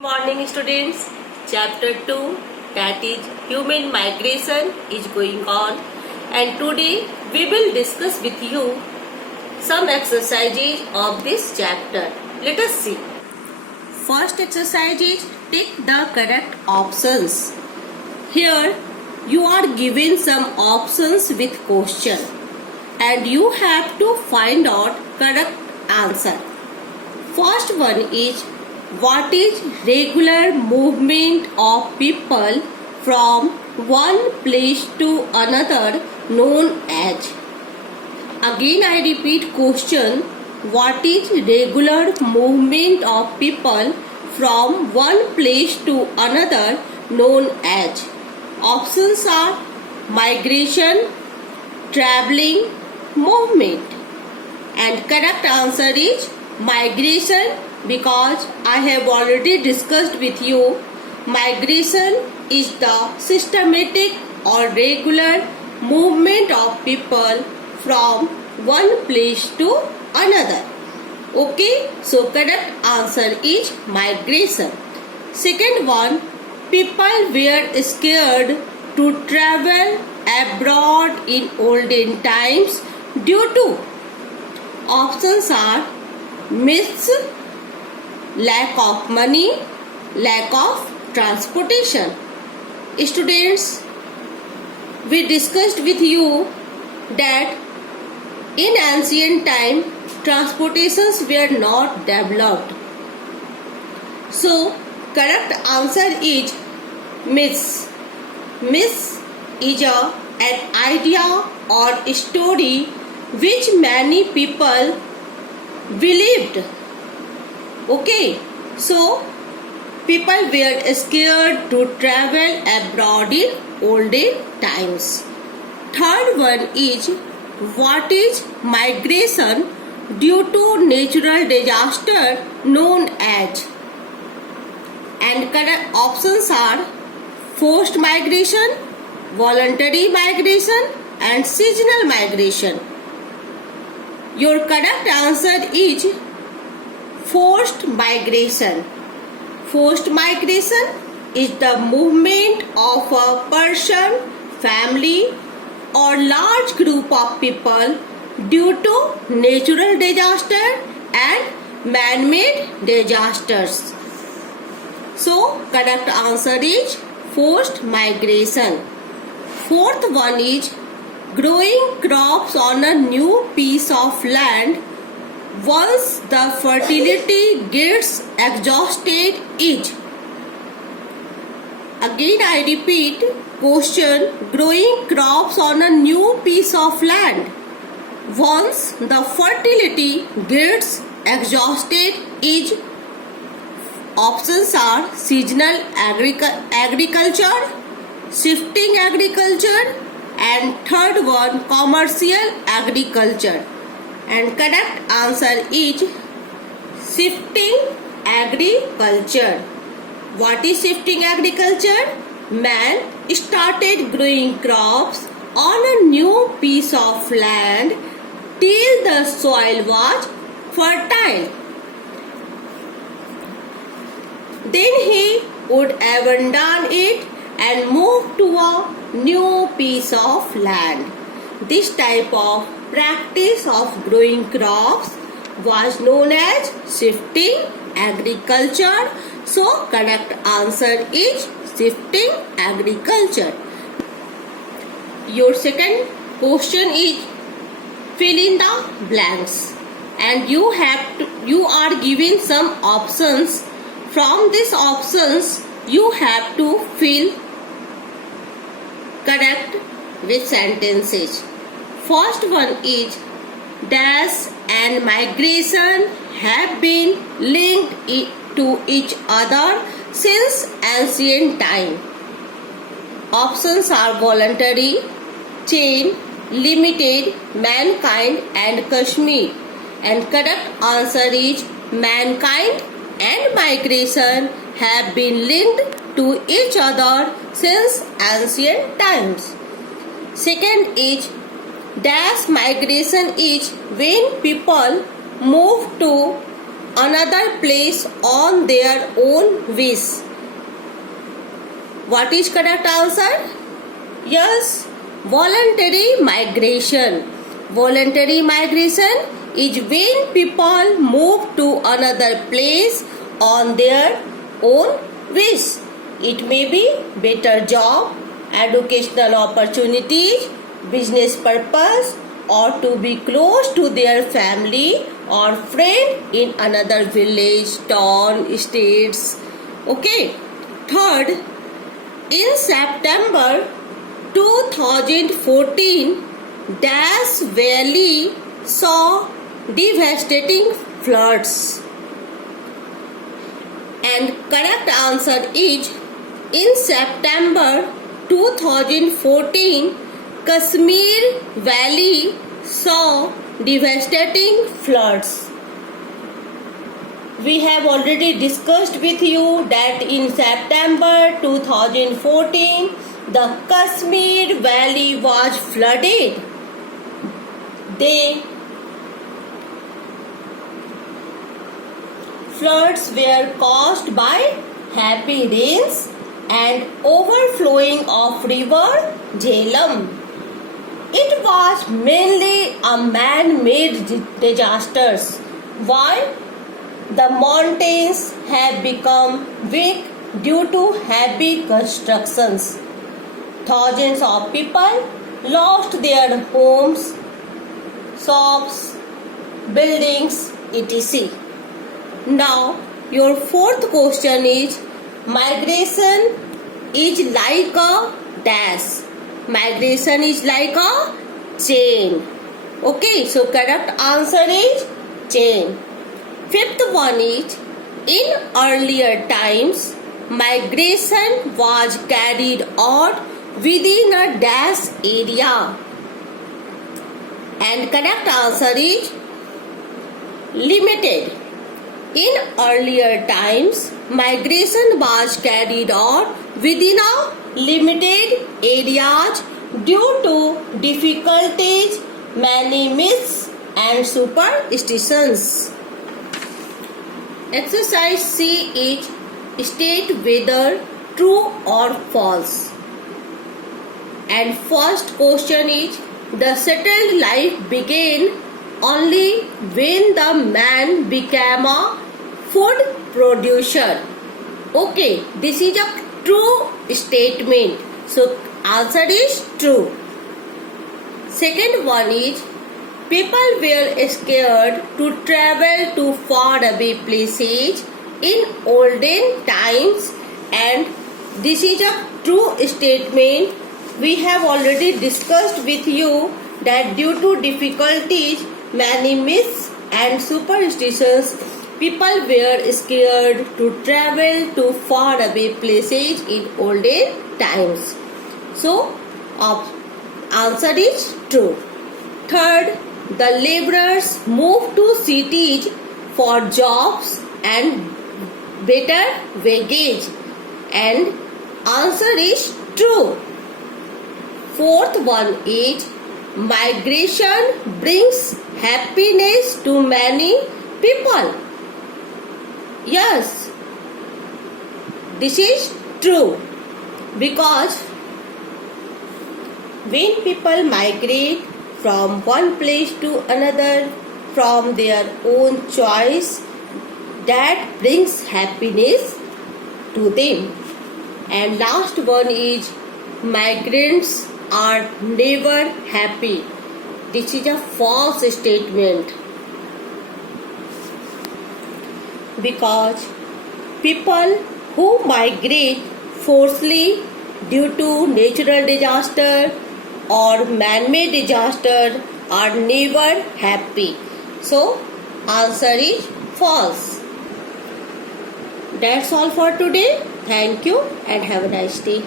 Morning students, chapter 2, that is human migration is going on, and today we will discuss with you some exercises of this chapter. Let us see. First exercise is tick the correct options. Here you are given some options with question and you have to find out correct answer. First one is, what is regular movement of people from one place to another known as? Again I repeat question, what is regular movement of people from one place to another known as? Options are migration, traveling, movement. And correct answer is migration, because I have already discussed with you, migration is the systematic or regular movement of people from one place to another. Okay, so correct answer is migration. Second one, people were scared to travel abroad in olden times due to. Options are myths, lack of money, lack of transportation. Students, we discussed with you that in ancient time transportations were not developed. So correct answer is myths. Myths is an idea or story which many people believed. Okay, so people were scared to travel abroad in olden times. Third one is, what is migration due to natural disaster known as? And correct options are forced migration, voluntary migration and seasonal migration. Your correct answer is forced migration. Forced migration is the movement of a person, family or large group of people due to natural disaster and man-made disasters. So correct answer is forced migration. Fourth one is, growing crops on a new piece of land once the fertility gets exhausted is. Again I repeat question, growing crops on a new piece of land once the fertility gets exhausted is. Options are seasonal agriculture, shifting agriculture and third one commercial agriculture. And correct answer is shifting agriculture. What is shifting agriculture? Man started growing crops on a new piece of land till the soil was fertile. Then he would abandon it and move to a new piece of land. This type of practice of growing crops was known as shifting agriculture. So correct answer is shifting agriculture. Your second question is fill in the blanks, and you are given some options. From these options you have to fill correct with sentences. First one is, dash and migration have been linked to each other since ancient time. Options are voluntary, chain, limited, mankind and Kashmir. And correct answer is mankind and migration have been linked to each other since ancient times. Second is, dash migration is when people move to another place on their own wish. What is correct answer? Yes, voluntary migration. Voluntary migration is when people move to another place on their own wish. It may be better job, educational opportunities, business purpose, or to be close to their family or friend in another village, town, states. Okay. Third, in September 2014, Death Valley saw devastating floods. And correct answer is in September 2014, Kashmir Valley saw devastating floods. We have already discussed with you that in September 2014, the Kashmir Valley was flooded. Floods were caused by heavy rains and overflowing of river Jhelum. It was mainly a man-made disasters. Why? The mountains have become weak due to heavy constructions. Thousands of people lost their homes, shops, buildings, etc. Now, your fourth question is, migration is like a dash. Migration is like a chain. Okay, so correct answer is chain. Fifth one is, in earlier times, migration was carried out within a dash area. And correct answer is limited. In earlier times, migration was carried out within a limited areas due to difficulties, many myths and superstitions. Exercise C is state whether true or false. And first question is, the settled life began only when the man became a food producer. Okay, this is a true statement. So answer is true. Second one is, people were scared to travel to faraway places in olden times, and this is a true statement. We have already discussed with you that due to difficulties, many myths and superstitions, people were scared to travel to faraway places in olden times. So, answer is true. Third, the laborers moved to cities for jobs and better wages. And answer is true. Fourth one is, migration brings happiness to many people. Yes, this is true, because when people migrate from one place to another from their own choice, that brings happiness to them. And last one is, migrants are never happy. This is a false statement, because people who migrate forcibly due to natural disaster or man-made disaster are never happy. So, answer is false. That's all for today. Thank you and have a nice day.